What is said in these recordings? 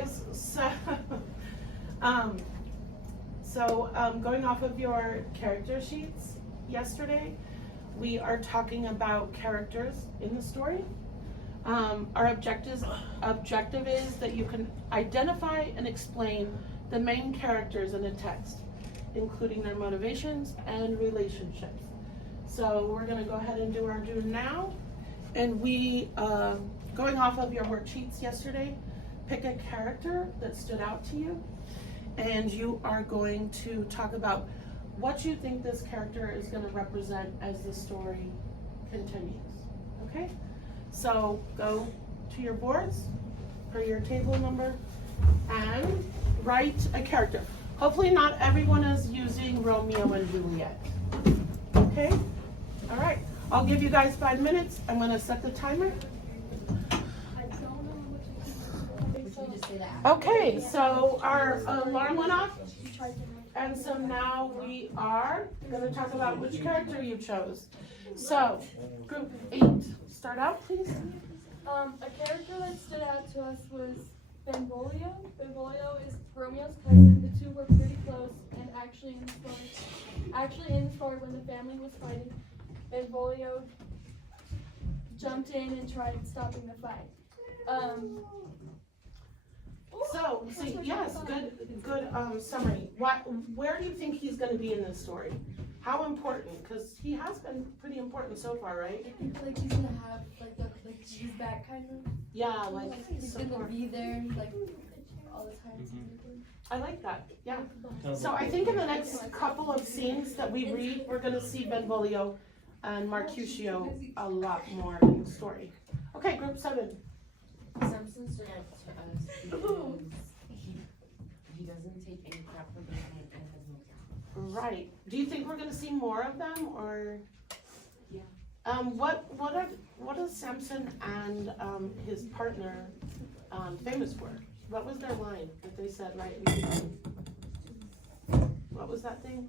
guys. Going off of your character sheets yesterday, we are talking about characters in the story. Our objective is that you can identify and explain the main characters in a text, including their motivations and relationships. So we're going to go ahead and do our do now. And we, going off of your worksheets yesterday, pick a character that stood out to you. And you are going to talk about what you think this character is going to represent as the story continues. Okay? So go to your boards for your table number and write a character. Hopefully not everyone is using Romeo and Juliet. Okay? All right. I'll give you guys 5 minutes. I'm going to set the timer. Okay, so our alarm went off, and so now we are going to talk about which character you chose. So, group 8, start out, please. A character that stood out to us was Benvolio. Benvolio is Romeo's cousin. The two were pretty close, and actually in the story, when the family was fighting, Benvolio jumped in and tried stopping the fight. So, yes, good summary. Where do you think he's going to be in this story? How important? Because he has been pretty important so far, right? I think like he's gonna have like his back kind of. Yeah, like he's gonna be there like all the time. I like that. Yeah. So I think in the next couple of scenes that we read, we're going to see Benvolio and Mercutio a lot more in the story. Okay, group 7. Samson stood out to us because he doesn't take any crap for granted and has no talent. Right. Do you think we're going to see more of them, or? Yeah. What is Samson and his partner famous for? What was their line that they said right in the beginning? What was that thing?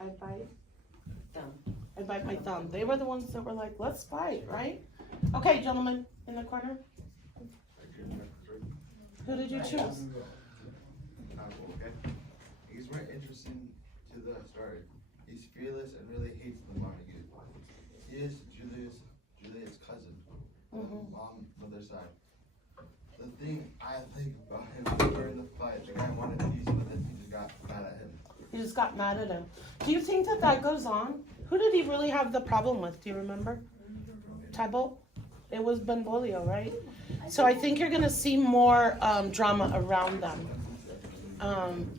I bite my thumb. They were the ones that were like, let's fight, right? Okay, gentlemen, in the corner. Who did you choose? Okay. He's very interesting to the story. He's fearless and really hates the Montague. He is Juliet's cousin, mother's side. The thing I think about him during the fight, the guy wanted peace, but then he just got mad at him. He just got mad at him. Do you think that goes on? Who did he really have the problem with? Do you remember? Tybalt? It was Benvolio, right? So I think you're going to see more drama around them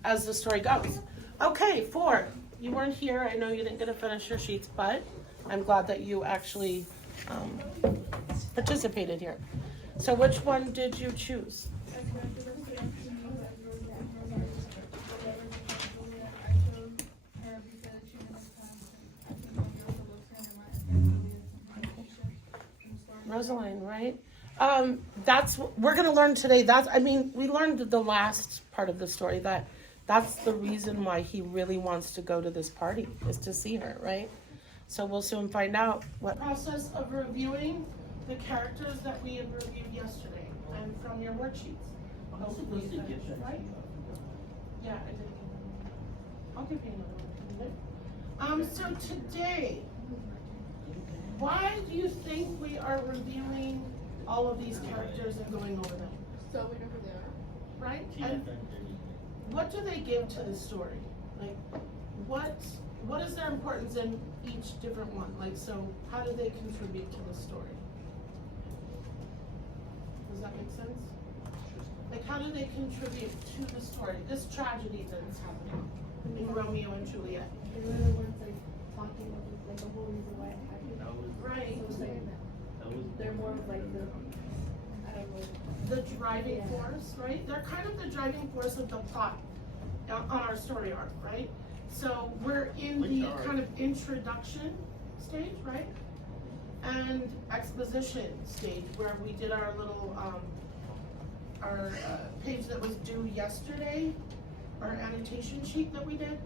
as the story goes. Okay, 4. You weren't here. I know you didn't get to finish your sheets, but I'm glad that you actually participated here. So which one did you choose? Rosaline, right? We're going to learn today. We learned the last part of the story that's the reason why he really wants to go to this party, is to see her, right? So we'll soon find out what process of reviewing the characters that we had reviewed yesterday and from your worksheets. Right? Yeah, I did. I'll give you another one. So today, why do you think we are reviewing all of these characters and going over them? So we know who they are. Right? And what do they give to the story? Like, what is their importance in each different one? Like, so how do they contribute to the story? Does that make sense? Like, how do they contribute to the story? This tragedy that is happening in Romeo and Juliet. They were the ones like talking about like the whole reason why it happened. Right. So like, they're more of like the, I don't know. The driving force, right? They're kind of the driving force of the plot on our story arc, right? So we're in the kind of introduction stage, right? And exposition stage, where we did our little, our page that was due yesterday, our annotation sheet that we did.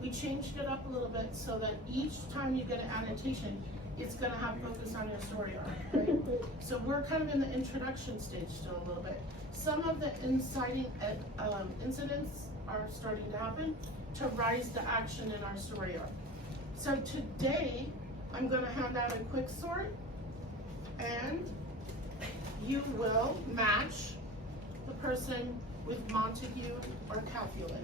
We changed it up a little bit so that each time you get an annotation, it's gonna have focus on your story arc, right? So we're kind of in the introduction stage still a little bit. Some of the inciting incidents are starting to happen to rise to action in our story arc. So today, I'm gonna hand out a quick sort, and you will match the person with Montague or Capulet.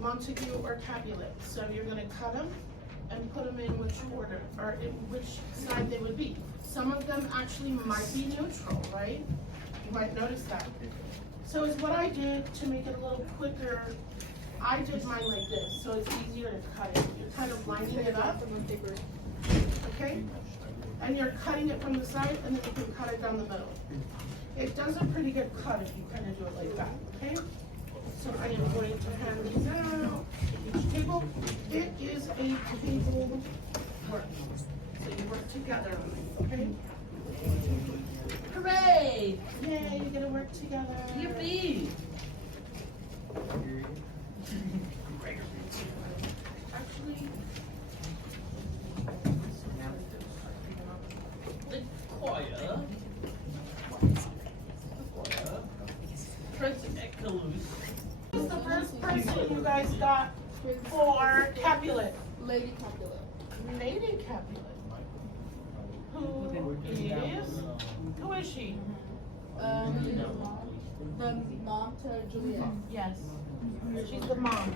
Montague or Capulet. So you're gonna cut them and put them in which order, or in which side they would be. Some of them actually might be neutral, right? You might notice that. So is what I did to make it a little quicker, I did mine like this, so it's easier to cut it. You're kind of lining it up, okay? And you're cutting it from the side, and then you can cut it down the middle. It does a pretty good cut if you kind of do it like that, okay? So I am going to hand these out to each table. It is a table work. So you work together on it, okay? Hooray! Yay, you're gonna work together. Yippee! Actually, The choir. Prince Ecolus. who's the first person you guys got for Capulet? Lady Capulet. Lady Capulet. Who is she? The mom to Juliet. Yes. She's the mom.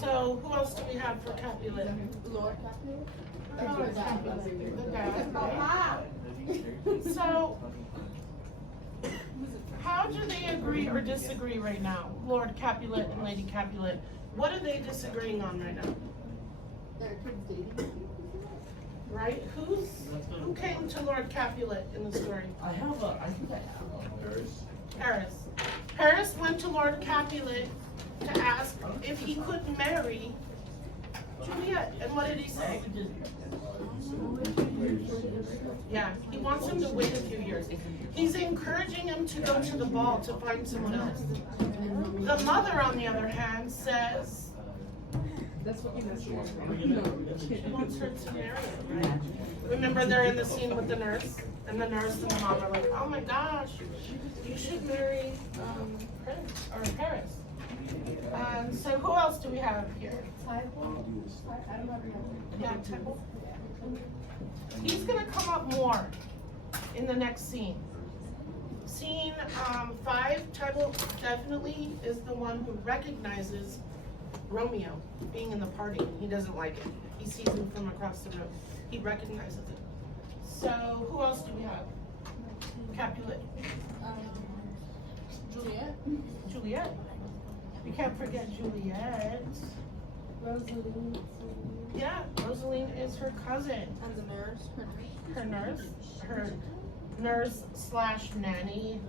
So who else do we have for Capulet? Lord Capulet. Oh, it's Capulet. The dad, right? So, how do they agree or disagree right now? Lord Capulet and Lady Capulet. What are they disagreeing on right now? Their kids dating. Right? Who came to Lord Capulet in the story? I think I have. Paris. Paris went to Lord Capulet to ask if he could marry Juliet. And what did he say? Yeah, he wants him to wait a few years. He's encouraging him to go to the ball to find someone else. The mother, on the other hand, says she wants her to marry him, right? Remember, they're in the scene with the nurse, and the nurse and the mom are like, "Oh my gosh, you should marry Prince or Paris." So who else do we have here? Yeah, Tycho. He's gonna come up more in the next scene. Scene 5, Tycho definitely is the one who recognizes Romeo being in the party. He doesn't like it. He sees him from across the room. He recognizes it. So who else do we have? Capulet. Juliet. Juliet. We can't forget Juliet. Rosaline. Yeah, Rosaline is her cousin. And the nurse. Her nurse / nanny.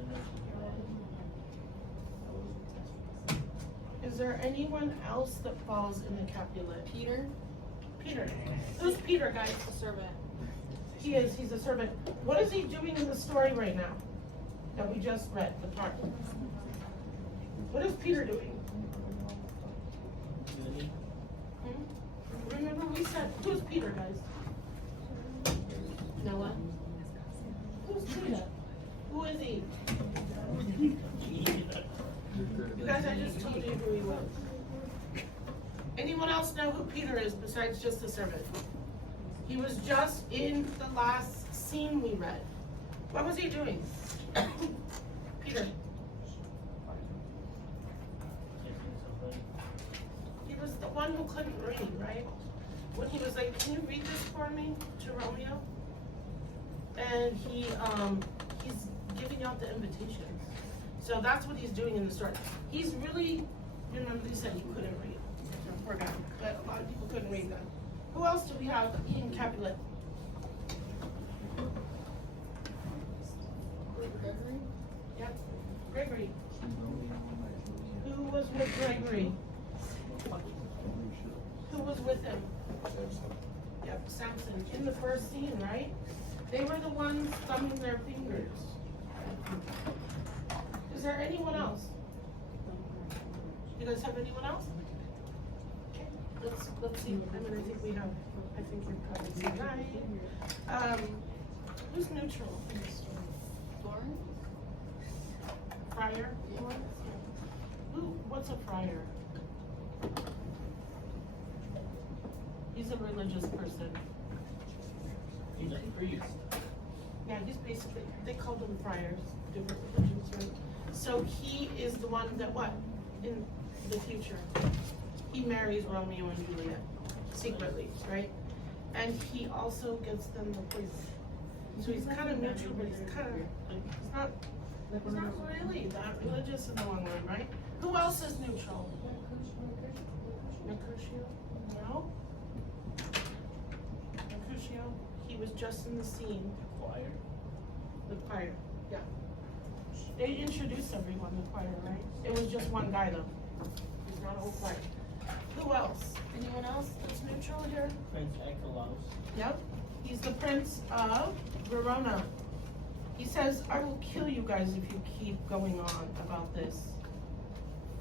Is there anyone else that falls in the Capulet? Peter. Peter. Who's Peter, guys? A servant. He's a servant. What is he doing in the story right now? That we just read, the part. What is Peter doing? Remember we said, who's Peter, guys? Noah? Who's Peter? Who is he? You guys, I just told you who he was. Anyone else know who Peter is besides just the servant? He was just in the last scene we read. What was he doing? Peter. He was the one who couldn't read, right? When he was like, "Can you read this for me?" to Romeo. And he's giving out the invitations. So that's what he's doing in the story. He's really, remember he said he couldn't read. Poor guy. But a lot of people couldn't read that. Who else do we have in Capulet? Gregory. Yep, Gregory. Who was with Gregory? Who was with him? Yep, Samson. In the first scene, right? They were the ones thumbing their fingers. Is there anyone else? You guys have anyone else? Okay. let's see, I mean, I think you're probably right. Who's neutral in the story? Lauren? Friar? What's a friar? He's a religious person. He's a priest. Yeah, he's basically, they called them friars, different religions, right? So he is the one that what? In the future, he marries Romeo and Juliet secretly, right? And he also gets them the poison. So he's kind of neutral, but he's kind of, he's not really that religious in the long run, right? Who else is neutral? Mercutio? No? Mercutio, he was just in the scene. Choir. The choir, yeah. They introduced everyone, the choir, right? It was just one guy though. He's not a whole choir. Who else? Anyone else that's neutral here? Prince Archelaus. Yep. He's the prince of Verona. He says, I will kill you guys if you keep going on about this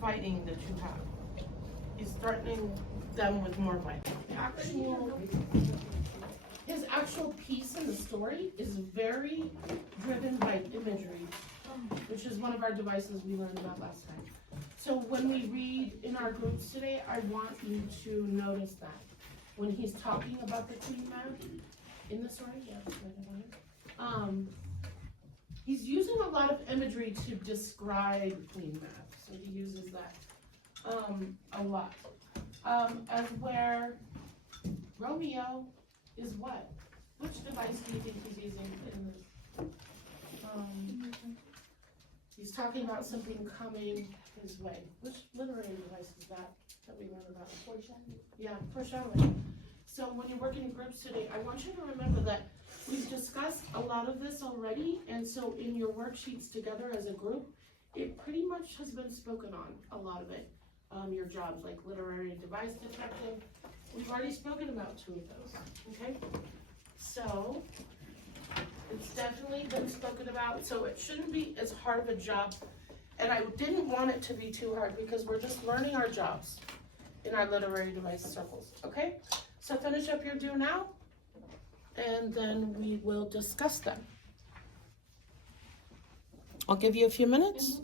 fighting that you have. He's threatening them with more fighting. His actual piece in the story is very driven by imagery, which is one of our devices we learned about last time. So when we read in our groups today, I want you to notice that. When he's talking about the Queen Mab in the story, he's using a lot of imagery to describe Queen Mab, so he uses that a lot. As where Romeo is what? Which device do you think he's using in this? He's talking about something coming his way. Which literary device is that we learned about? Foreshadowing. Yeah, foreshadowing. So when you're working in groups today, I want you to remember that we've discussed a lot of this already, and so in your worksheets together as a group, it pretty much has been spoken on, a lot of it. Your jobs like literary device detective, we've already spoken about 2 of those, okay? So, it's definitely been spoken about, so it shouldn't be as hard of a job. And I didn't want it to be too hard because we're just learning our jobs in our literary device circles, okay? So finish up your do now, and then we will discuss them. I'll give you a few minutes.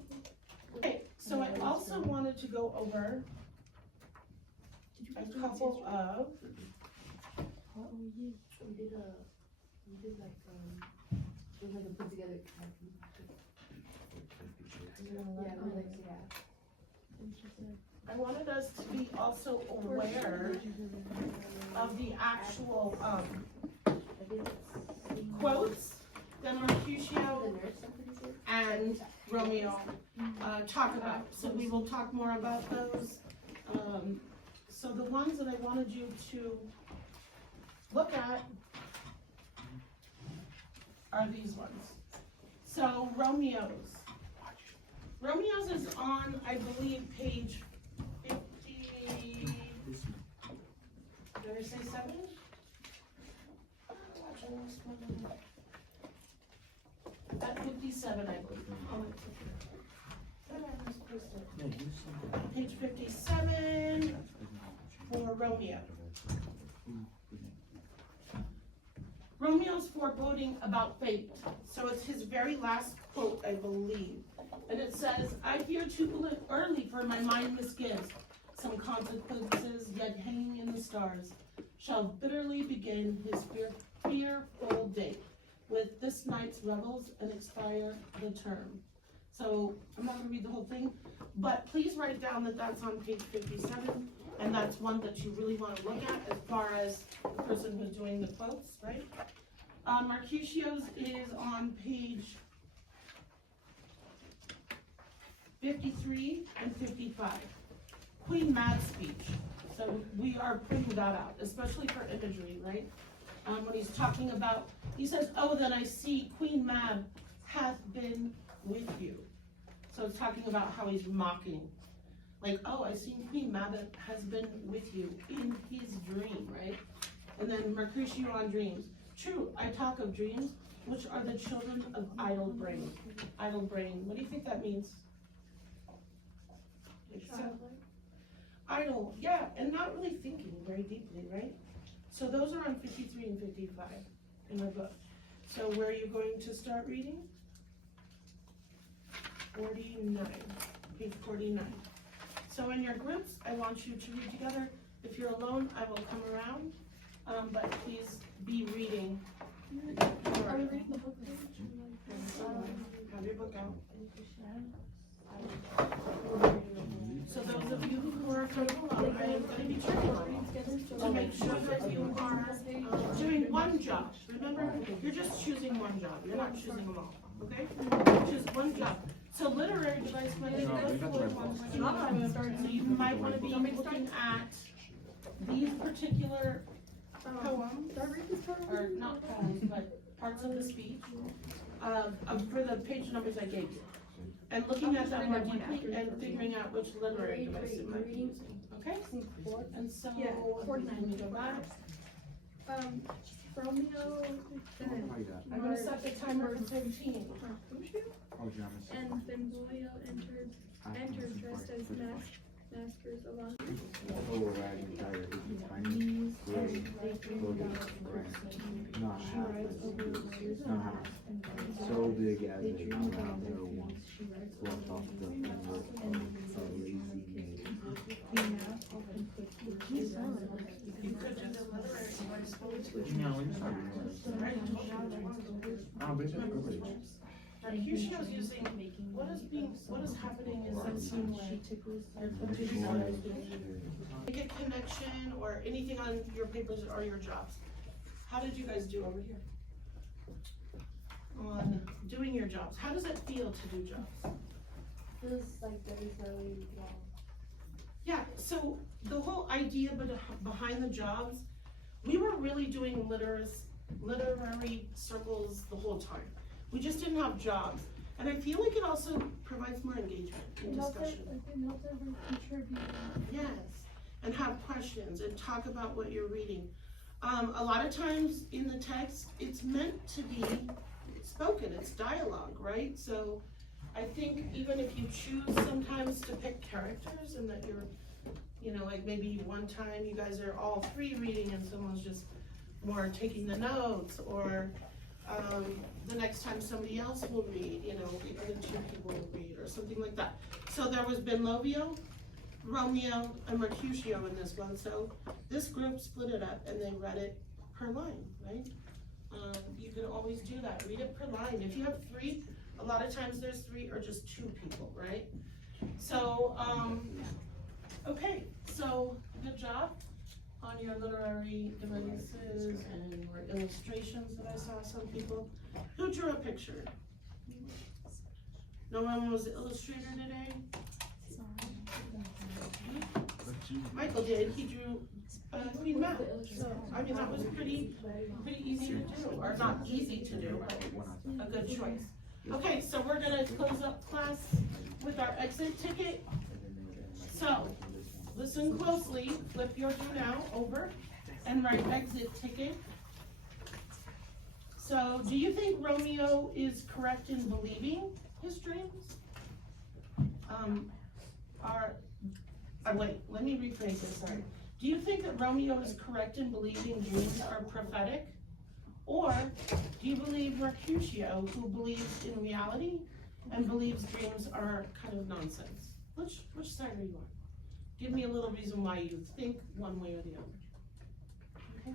Okay, so I also wanted to go over a couple of, I wanted us to be also aware of the actual quotes that Mercutio and Romeo talk about. So we will talk more about those. So the ones that I wanted you to look at are these ones. So Romeo's is on, I believe, page 50, did I say 7? At 57, I believe. Oh, did I mispost it? Page 57 for Romeo. Romeo's foreboding about fate. So it's his very last quote, I believe. And it says, I fear too early for my mind misgives. Some consequences yet hanging in the stars shall bitterly begin his fearful day. With this night's revels and expire the term. So I'm not gonna read the whole thing, but please write down that that's on page 57, and that's one that you really wanna look at as far as the person who's doing the quotes, right? Mercutio's is on page 53 and 55. Queen Mab's speech. So we are putting that out, especially for imagery, right? When he's talking about, he says, oh, then I see Queen Mab hath been with you. So it's talking about how he's mocking. Like, oh, I see Queen Mab has been with you in his dream, right? And then Mercutio on dreams. True, I talk of dreams, which are the children of idle brain. Idle brain, what do you think that means? idle, yeah, and not really thinking very deeply, right? So those are on 53 and 55 in my book. So where are you going to start reading? 49, page 49. So in your groups, I want you to read together. If you're alone, I will come around, but please be reading. Are we reading the book page? Have your book out. So those of you who are coming along, I am going to be checking on you to make sure that you are doing one job. Remember, you're just choosing one job. You're not choosing them all, okay? Choose one job. So literary device might be so you might want to be looking at these particular poems, or not poems, but parts of the speech, for the page numbers I gave you. And looking at that more deeply and figuring out which literary device it might be using, okay? And so, Yeah, 49. let me go back. Romeo I'm gonna set the timer for 15. and Benvolio entered dressed as masters along. So big as they come out there once, flush off the finger of a lazy maid. You could do the literary device. No, Mercutio's using, what is happening is that some make a connection or anything on your papers or your jobs. How did you guys do over here? On doing your jobs, how does it feel to do jobs? Feels like very well. Yeah, so the whole idea behind the jobs, we were really doing literary circles the whole time. We just didn't have jobs. And I feel like it also provides more engagement and discussion. It helps everyone contribute. Yes, and have questions and talk about what you're reading. A lot of times in the text, it's meant to be spoken, it's dialogue, right? So I think even if you choose sometimes to pick characters and that you're, like maybe one time you guys are all three reading and someone's just more taking the notes, or the next time somebody else will read, the other two people will read, or something like that. So there was Benvolio, Romeo, and Mercutio in this one. So this group split it up and they read it per line, right? You can always do that, read it per line. If you have three, a lot of times there's three or just two people, right? So, okay, so good job on your literary devices and your illustrations that I saw some people. Who drew a picture? No one was an illustrator today? Michael did, he drew Queen Mab. So, I mean, that was pretty easy to do, or not easy to do, but a good choice. Okay, so we're gonna close up class with our exit ticket. So, listen closely, flip your do now over and write exit ticket. So, do you think Romeo is correct in believing his dreams? Wait, let me rephrase this, sorry. Do you think that Romeo is correct in believing dreams are prophetic? Or do you believe Mercutio, who believes in reality and believes dreams are kind of nonsense? Which side are you on? Give me a little reason why you think one way or the other. Okay?